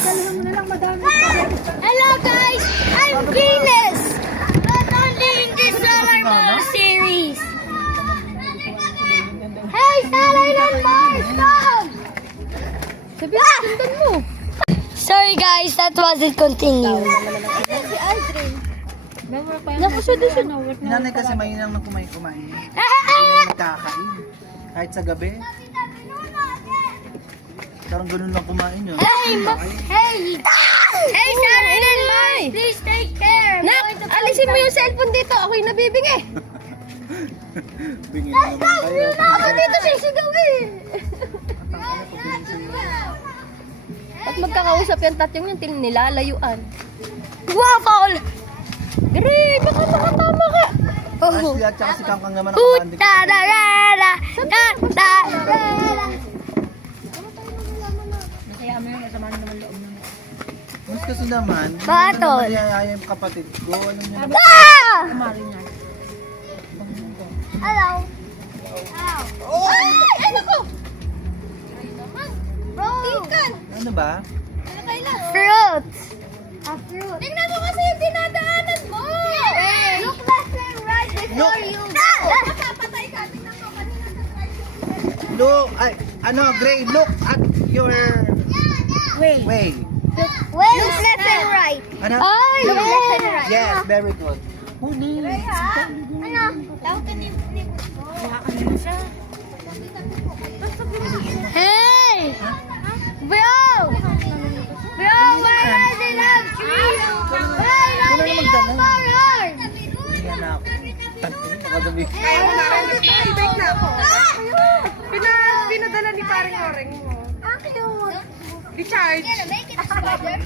Hello guys, I'm Venus. But only in this solar ball series. Hey, Salay ng Mars, come! Sabi mo. Sorry guys, that wasn't continue. Si Aldrin. Nanay kasi mainang nang kumain. Hindi na nagkakain. Kahit sa gabi. Parang ganun lang kumain yun. Hey, Salay ng Mars, please take care. Nak, alisin mo yung cellphone dito. Ako'y nabibingi. Bingin na naman kayo. Ako dito sisigawin. At magkakausap yung tatyong yung nilalayuan. Wow, foul! Gary, baka makatama ka. Ay, siya at saka si Kangkang naman nakabandig. Ta-da-da-da! Ta-da-da-da! Mas kasi naman, Batol. hindi naman yung kapatid ko. Alam niyo naman. Ah! Hello. Ay, ano ko? Bro. Ano ba? Fruit. A fruit. Tingnan mo kasi yung dinadaanan mo. Hey. Look left and right before Look. you Papatay ka. Tingnan mo kanina sa tricycle. Look, Gray, look at your way. Wait, look left and right. Ano? Ay, look left and right. Yes, very good. Huli. Ano? Hey! Bro! Bro, why are they love trees? Why are they love flowers? Hindi na ako. Nakagabi. Bike na ako. Pinadala ni paring oreng mo. Ang cute. Recharge. Make it smaller.